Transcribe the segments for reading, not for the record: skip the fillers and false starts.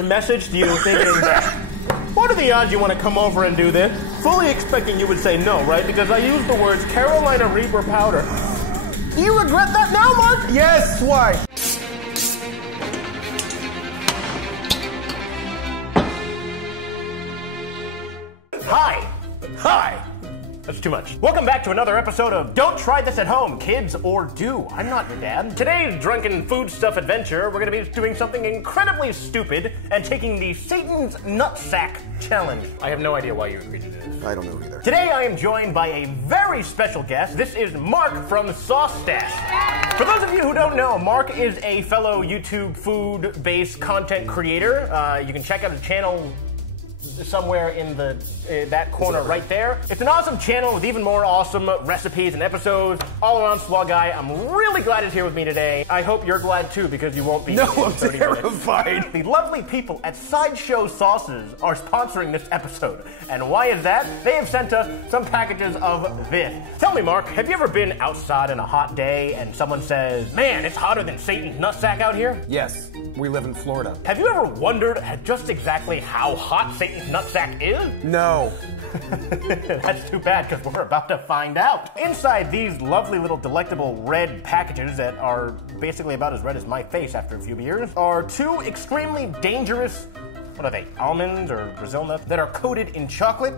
I messaged you thinking, what are the odds you want to come over and do this? Fully expecting you would say no, right? Because I used the words Carolina Reaper powder. Do you regret that now, Mark? Yes, why? Hi. That's too much. Welcome back to another episode of Don't Try This at Home, Kids, or Do. I'm not your dad. Today's drunken food stuff adventure, we're going to be doing something incredibly stupid and taking the Satan's Nutsack challenge. I have no idea why you agreed to do this. I don't know either. Today I am joined by a very special guest. This is Mark from Sauce Stache. For those of you who don't know, Mark is a fellow YouTube food-based content creator. You can check out his channel somewhere in that corner right there. It's an awesome channel with even more awesome recipes and episodes. All around swell guy. I'm really glad he's here with me today. I hope you're glad too, because you won't be. No, I'm terrified. The lovely people at Sideshow Sauces are sponsoring this episode. And why is that? They have sent us some packages of this. Tell me, Mark, have you ever been outside on a hot day and someone says, man, it's hotter than Satan's Nutsack out here? Yes, we live in Florida. Have you ever wondered at just exactly how hot Satan's Nutsack is? No. That's too bad, because we're about to find out. Inside these lovely little delectable red packages that are basically about as red as my face after a few beers are two extremely dangerous, what are they, almonds or Brazil nuts, that are coated in chocolate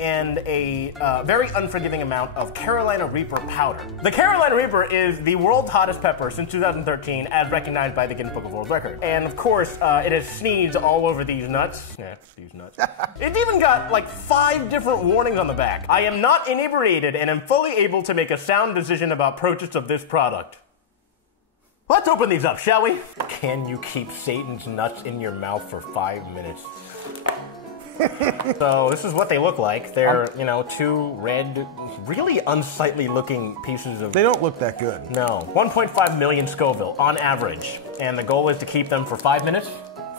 and a very unforgiving amount of Carolina Reaper powder. The Carolina Reaper is the world's hottest pepper since 2013, as recognized by the Guinness Book of World Records. And of course, it has sneezed all over these nuts. Yeah, these nuts. It's even got like 5 different warnings on the back. I am not inebriated and am fully able to make a sound decision about purchase of this product. Let's open these up, shall we? Can you keep Satan's nuts in your mouth for 5 minutes? So this is what they look like. They're, you know, 2 red, really unsightly looking pieces of... They don't look that good. No. 1.5 million Scoville on average. And the goal is to keep them for 5 minutes.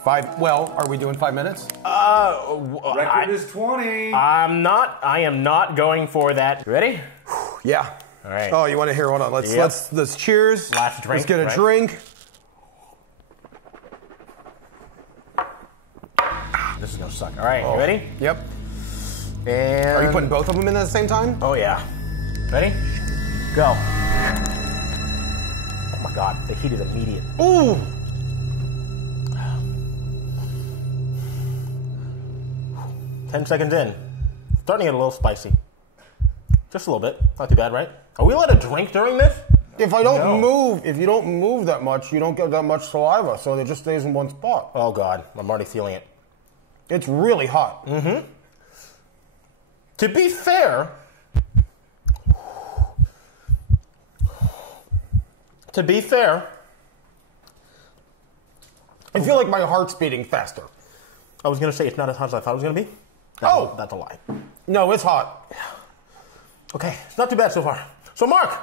Well, are we doing 5 minutes? Record is 20. I am not going for that. Ready? Yeah. All right. Oh, you want to hear? Hold on. Let's cheers. Last drink. Let's get a drink. This is gonna suck. All right, you ready? Yep. And are you putting both of them in at the same time? Oh yeah. Ready? Go. Oh my God, the heat is immediate. Ooh. Ten seconds in. Starting to get a little spicy. Just a little bit. Not too bad, right? Are we allowed to drink during this? If you don't move that much, you don't get that much saliva, so it just stays in one spot. Oh God, I'm already feeling it. It's really hot. Mm-hmm. To be fair, I feel like my heart's beating faster. I was gonna say it's not as hot as I thought it was gonna be. That's a lie. No, it's hot. Okay, it's not too bad so far. So Mark,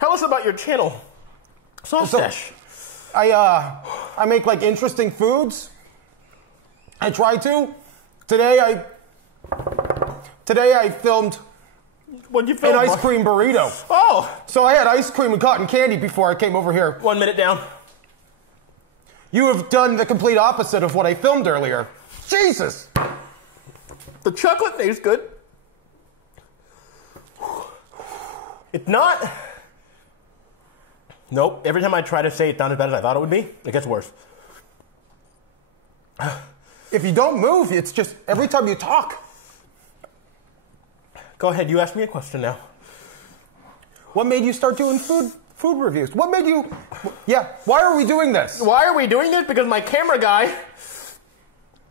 tell us about your channel, Sauce Stache. I make like interesting foods. I try to. Today I filmed What'd you film, an ice Mark? cream burrito. Oh! So I had ice cream and cotton candy before I came over here. 1 minute down. You have done the complete opposite of what I filmed earlier. Jesus! The chocolate tastes good. It's not. Nope. Every time I try to say it's not as bad as I thought it would be, it gets worse. If you don't move, it's just every time you talk. Go ahead, you ask me a question now. What made you start doing food reviews? What made you... Yeah, why are we doing this? Why are we doing this? Because my camera guy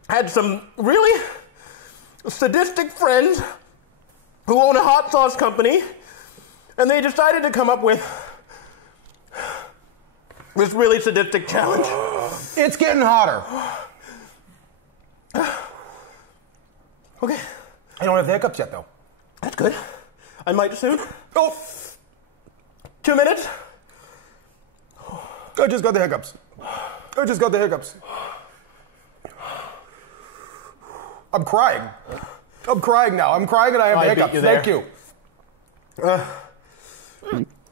had some really sadistic friends who own a hot sauce company, and they decided to come up with this really sadistic challenge. It's getting hotter. Okay. I don't have the hiccups yet, though. That's good. I might soon. Oh! 2 minutes. I just got the hiccups. I'm crying. I'm crying now. I'm crying and I have the hiccups. Thank you.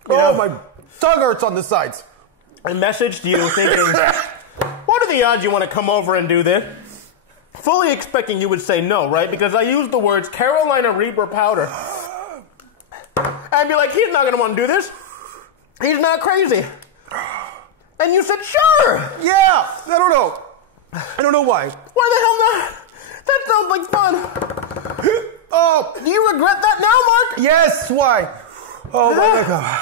Oh, my tongue hurts on the sides. I messaged you thinking, what are the odds you want to come over and do this? Fully expecting you would say no, right? Because I used the words Carolina Reaper powder. I'd be like, he's not going to want to do this. He's not crazy. And you said, sure. Yeah, I don't know. I don't know why. Why the hell not? That sounds like fun. Oh, Do you regret that now, Mark? yes, why? Oh my God.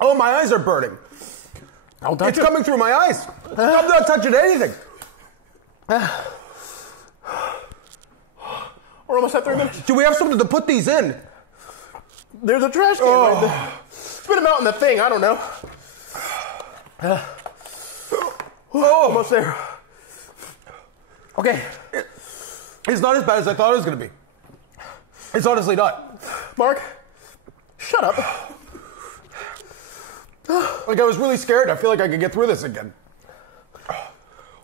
Oh, my eyes are burning. Don't touch It's coming through my eyes. I'm not touching anything. We're almost at 3 minutes. Do we have something to put these in? There's a trash can right there. Spit them out in the thing. I don't know. Almost there. Okay. It's not as bad as I thought it was going to be. It's honestly not. Mark, shut up. Like, I was really scared. I feel like I could get through this again.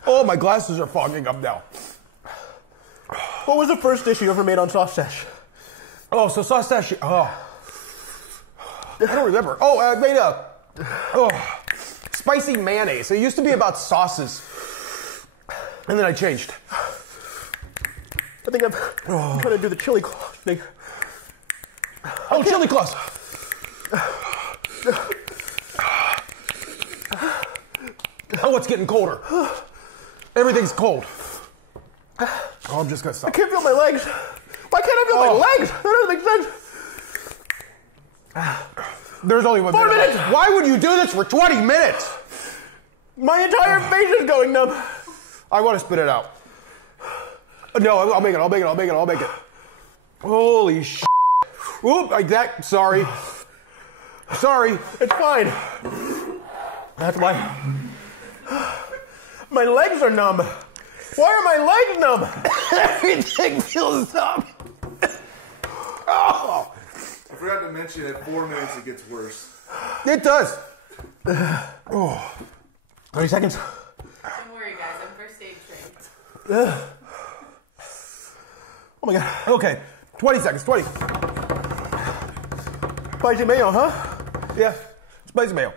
Oh, my glasses are fogging up now. What was the first dish you ever made on Sauce Stache? Oh, so Sauce Stache. Oh. I don't remember. Oh, I made a spicy mayonnaise. It used to be about sauces. And then I changed. I think I'm trying to do the chili claw thing. Oh, chili claws. Oh, it's getting colder. Everything's cold. Oh, I'm just gonna stop. I can't feel my legs. Why can't I feel my legs? That doesn't make sense. There's only 1 4 minute. minutes. Why would you do this for 20 minutes? My entire face is going numb. I want to spit it out. No, I'll make it. I'll make it. Holy shit. Oop, like that. Sorry. Sorry. It's fine. That's why. My legs are numb. Why are my legs numb? Everything feels numb. Oh. I forgot to mention at 4 minutes it gets worse. It does. 30 seconds. Don't worry, guys. I'm first aid trained. Oh my God. Okay. 20 seconds. 20. Spicy mayo, huh? Yeah. Spicy mayo.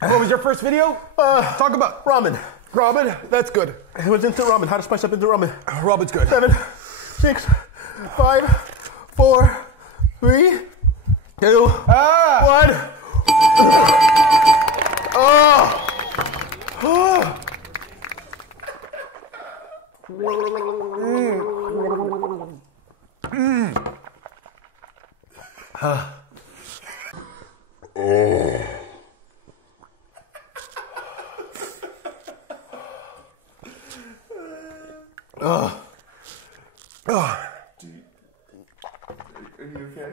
What was your first video? Talk about Ramen. ramen. That's good. It was instant ramen. How to spice up instant ramen. Ramen's good. 7, 6, 5, 4, 3, 2, 1. Are you okay?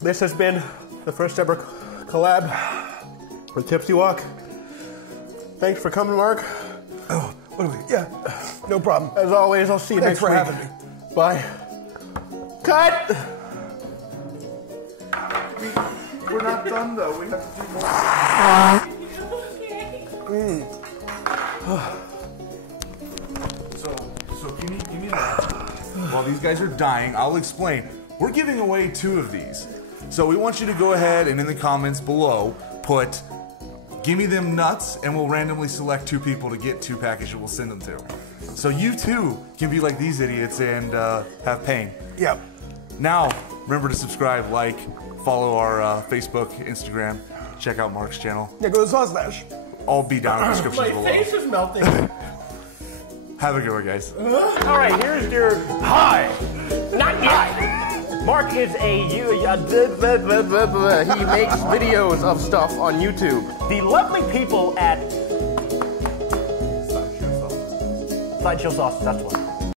This has been the first ever collab with Tipsy Wok. Thanks for coming, Mark. Oh, what do we? Yeah, no problem. As always, I'll see you Thanks next for week. having me. Bye. Cut! We're not done though. We have to do more. So give me that. While these guys are dying, I'll explain. We're giving away 2 of these. So we want you to go ahead and in the comments below put "Gimme them nuts," and we'll randomly select 2 people to get 2 packages we'll send them to. So you too can be like these idiots and have pain. Yep. Now, remember to subscribe, like, follow our Facebook, Instagram, check out Mark's channel. Yeah, go to Sauce Stache. All be down in the description My below. face is melting. Have a good one, guys. All right, here's your hi. Not yet. Mark is he makes videos of stuff on YouTube. The lovely people at Sideshow Sauces, that's the one.